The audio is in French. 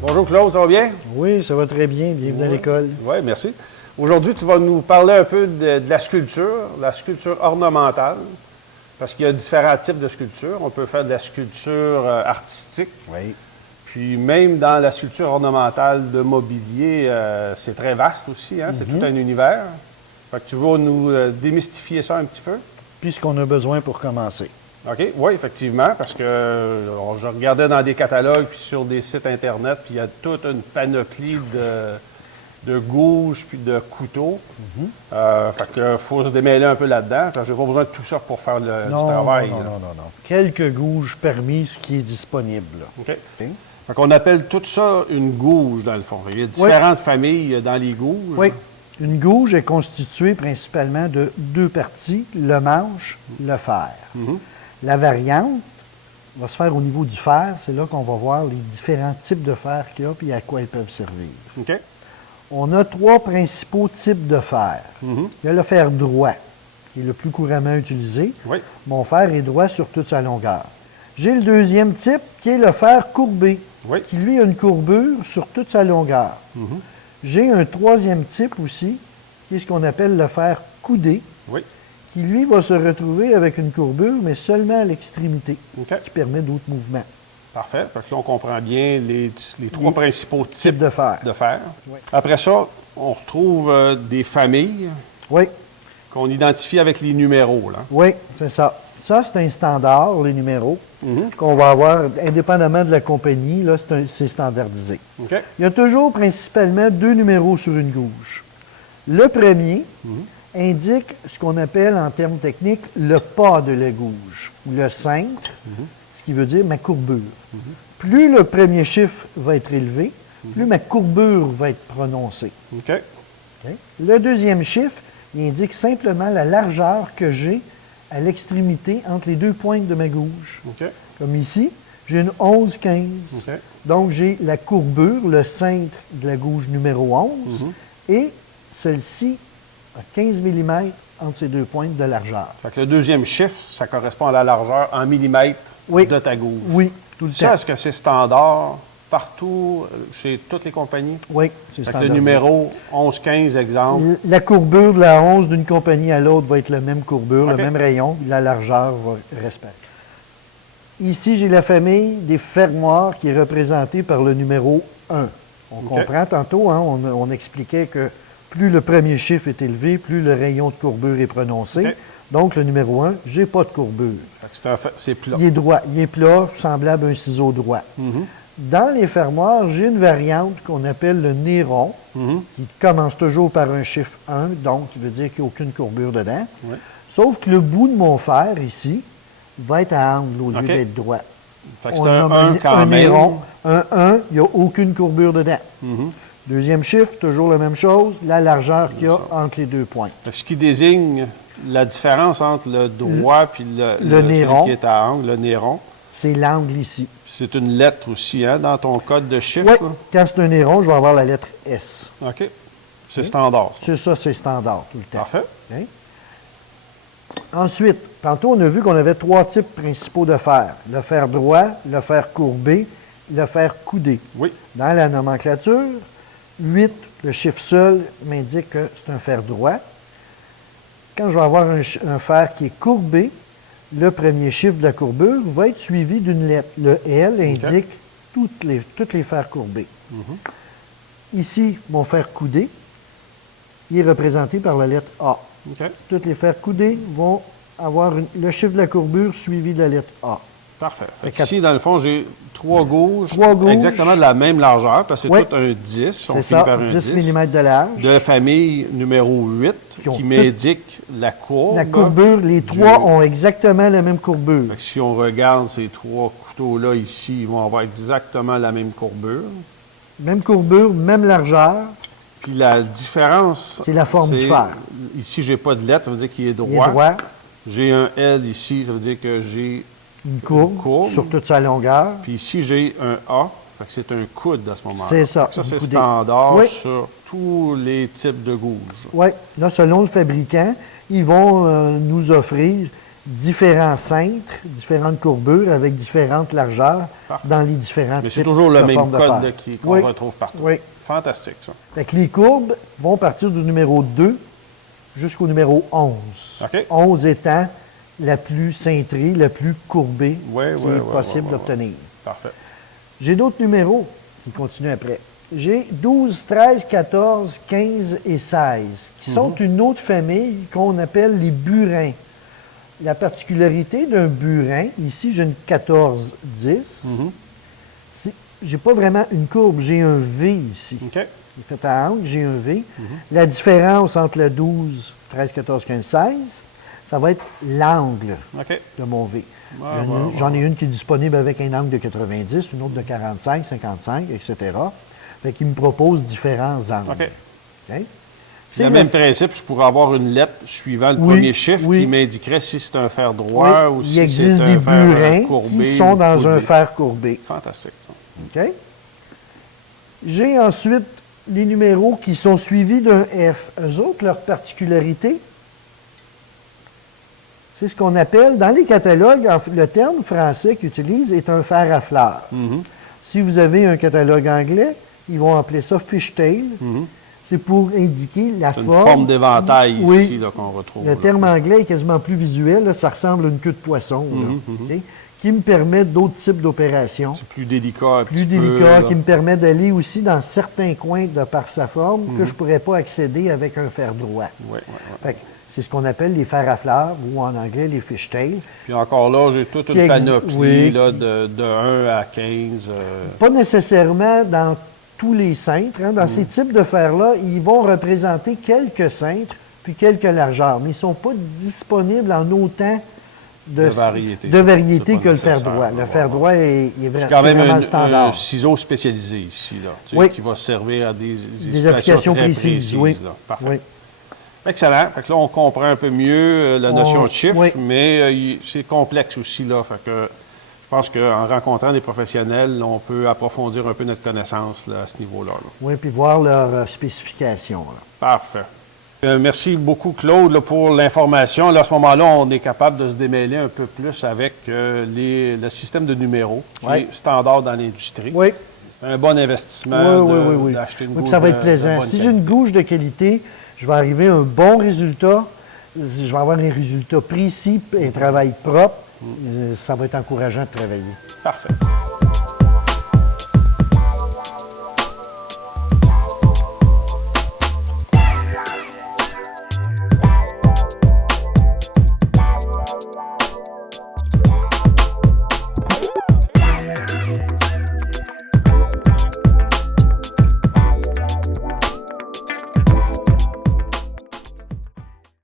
Bonjour Claude, ça va bien? Oui, ça va très bien. Bienvenue à l'école. Oui, merci. Aujourd'hui, tu vas nous parler un peu de la sculpture ornementale, parce qu'il y a différents types de sculptures. On peut faire de la sculpture artistique, Oui. puis même dans la sculpture ornementale de mobilier, c'est très vaste aussi, hein? C'est tout un univers. Fait que tu vas nous démystifier ça un petit peu? Puis ce qu'on a besoin pour commencer. OK, oui, effectivement, parce que je regardais dans des catalogues puis sur des sites Internet, puis il y a toute une panoplie de gouges puis de couteaux. Fait que faut se démêler un peu là-dedans, parce que j'ai pas besoin de tout ça pour faire du travail. Non. Quelques gouges permis, ce qui est disponible. Là. OK. Fait qu'on appelle tout ça une gouge, dans le fond. Il y a différentes familles dans les gouges. Oui. Une gouge est constituée principalement de deux parties, le manche, le fer. La variante va se faire au niveau du fer. C'est là qu'on va voir les différents types de fer qu'il y a et à quoi ils peuvent servir. OK. On a trois principaux types de fer. Il y a le fer droit, qui est le plus couramment utilisé. Oui. Mon fer est droit sur toute sa longueur. J'ai le deuxième type, qui est le fer courbé, qui lui a une courbure sur toute sa longueur. J'ai un troisième type aussi, qui est ce qu'on appelle le fer coudé, qui lui va se retrouver avec une courbure, mais seulement à l'extrémité, qui permet d'autres mouvements. Parfait. Fait que là, on comprend bien les trois principaux types de fer. Oui. Après ça, on retrouve des familles qu'on identifie avec les numéros. Là. Oui, c'est ça. Ça, c'est un standard, les numéros, qu'on va avoir, indépendamment de la compagnie, là, c'est standardisé. OK. Il y a toujours principalement deux numéros sur une gouge. Le premier indique ce qu'on appelle en termes techniques le pas de la gouge, ou le cintre, ce qui veut dire ma courbure. Plus le premier chiffre va être élevé, plus ma courbure va être prononcée. OK. Le deuxième chiffre, il indique simplement la largeur que j'ai à l'extrémité entre les deux pointes de ma gouge. Comme ici, j'ai une 11-15. Donc, j'ai la courbure, le cintre de la gouge numéro 11, et celle-ci a 15 mm entre ces deux pointes de largeur. Fait que le deuxième chiffre, ça correspond à la largeur en millimètres de ta gouge. Oui, tout le temps. Ça, est-ce que c'est standard partout, chez toutes les compagnies? Oui, c'est standardisé. Le numéro 11-15, exemple. La courbure de la 11 d'une compagnie à l'autre va être la même courbure, le même rayon, la largeur va respecter. Ici, j'ai la famille des fermoirs qui est représentée par le numéro 1. On comprend tantôt, hein, on expliquait que plus le premier chiffre est élevé, plus le rayon de courbure est prononcé. Donc, le numéro 1, je n'ai pas de courbure. C'est plat. Il est droit. Il est plat, semblable à un ciseau droit. Dans les fermoirs, j'ai une variante qu'on appelle le néron, qui commence toujours par un chiffre 1, donc qui veut dire qu'il n'y a aucune courbure dedans. Sauf que le bout de mon fer, ici, va être à angle au lieu d'être droit. On a un néron. Un 1, il n'y a aucune courbure dedans. Deuxième chiffre, toujours la même chose, la largeur qu'il y a entre les deux points. Ce qui désigne la différence entre le droit et le néron, qui est à angle, le néron. C'est l'angle ici. C'est une lettre aussi, hein, dans ton code de chiffre? Oui, quand c'est un néron, je vais avoir la lettre S. OK. C'est standard. C'est ça, c'est standard tout le temps. Parfait. Ensuite, tantôt, on a vu qu'on avait trois types principaux de fer. Le fer droit, le fer courbé, le fer coudé. Oui. Dans la nomenclature, 8, le chiffre seul, m'indique que c'est un fer droit. Quand je vais avoir un fer qui est courbé, le premier chiffre de la courbure va être suivi d'une lettre. Le L indique toutes les fers courbés. Ici, mon fer coudé, il est représenté par la lettre A. Toutes les fers coudés vont avoir le chiffre de la courbure suivi de la lettre A. Parfait. Ici, dans le fond, j'ai trois gauges exactement de la même largeur, parce que c'est tout un 10. C'est ça, 10 mm de large. De la famille numéro 8, qui m'indique la courbe. La courbure, les trois ont exactement la même courbure. Fait que si on regarde ces trois couteaux-là ici, ils vont avoir exactement la même courbure. Même courbure, même largeur. Puis la différence... C'est la forme du fer. Ici, je n'ai pas de lettre, ça veut dire qu'il est droit. Il est droit. J'ai un L ici, ça veut dire que j'ai une courbe sur toute sa longueur. Puis ici, j'ai un A, fait que c'est un coude à ce moment-là. C'est ça. Ça, c'est standard sur tous les types de gouges. Oui. Là, selon le fabricant, ils vont nous offrir différents cintres, différentes courbures avec différentes largeurs Parfait. dans les différents Mais types c'est toujours le de même formes de code fer. là, qu'on Oui. retrouve partout. Oui. Fantastique, ça. Fait que les courbes vont partir du numéro 2 jusqu'au numéro 11. OK. 11 étant la plus cintrée, la plus courbée Oui, qui oui, est oui, possible oui, oui, d'obtenir. Parfait. J'ai d'autres numéros qui continuent après. J'ai 12, 13, 14, 15 et 16, qui sont une autre famille qu'on appelle les burins. La particularité d'un burin, ici j'ai une 14-10, j'ai pas vraiment une courbe, j'ai un V ici. OK. Il est fait à angle, j'ai un V. La différence entre le 12, 13, 14, 15, 16, ça va être l'angle OK. de mon V. Ouais, J'en ai une qui est disponible avec un angle de 90, une autre de 45, 55, etc. Fait qu'il me propose différents angles. OK. OK? C'est le même principe, je pourrais avoir une lettre suivant le premier chiffre qui m'indiquerait si c'est un fer droit ou si c'est un fer courbé. Il existe des burins qui sont dans un fer courbé. Fantastique. OK? J'ai ensuite les numéros qui sont suivis d'un F. Eux autres, leur particularité, c'est ce qu'on appelle, dans les catalogues, le terme français qu'ils utilisent est un fer à fleurs. Si vous avez un catalogue anglais, ils vont appeler ça fishtail. C'est pour indiquer la forme. C'est une forme d'éventail Oui. ici là, qu'on retrouve. Le terme anglais est quasiment plus visuel. Là, ça ressemble à une queue de poisson. Là, OK? Qui me permet d'autres types d'opérations. C'est plus délicat. Un Plus petit peu, délicat, là. qui me permet d'aller aussi dans certains coins de par sa forme que je ne pourrais pas accéder avec un fer droit. Oui, oui, oui. Fait que c'est ce qu'on appelle les fers à fleurs, ou en anglais les fishtails. Puis encore là, j'ai toute une panoplie oui. là, de 1 à 15. Pas nécessairement dans tous les cintres. Hein. Dans ces types de fers-là, ils vont représenter quelques cintres puis quelques largeurs, mais ils ne sont pas disponibles en autant de variété que le fer droit. Le fer droit est quand même vraiment un le standard. Un ciseau spécialisé ici, là, Oui. qui va servir à Des applications très précises. Oui. Là. Parfait. Oui. Excellent. Fait que là, on comprend un peu mieux la notion de chiffre, oui. mais c'est complexe aussi. Là. Fait que je pense qu'en rencontrant des professionnels, on peut approfondir un peu notre connaissance là, à ce niveau-là. Là. Oui, puis voir leurs spécifications. Là. Parfait. Merci beaucoup, Claude, là, pour l'information. Là, à ce moment-là, on est capable de se démêler un peu plus avec le système de numéros qui est standard dans l'industrie. Oui. C'est un bon investissement oui. d'acheter une Oui, gouge ça va être plaisant. Si j'ai une gouge de qualité, je vais arriver à un bon résultat. Je vais avoir un résultat précis, un travail propre. Ça va être encourageant de travailler. Parfait.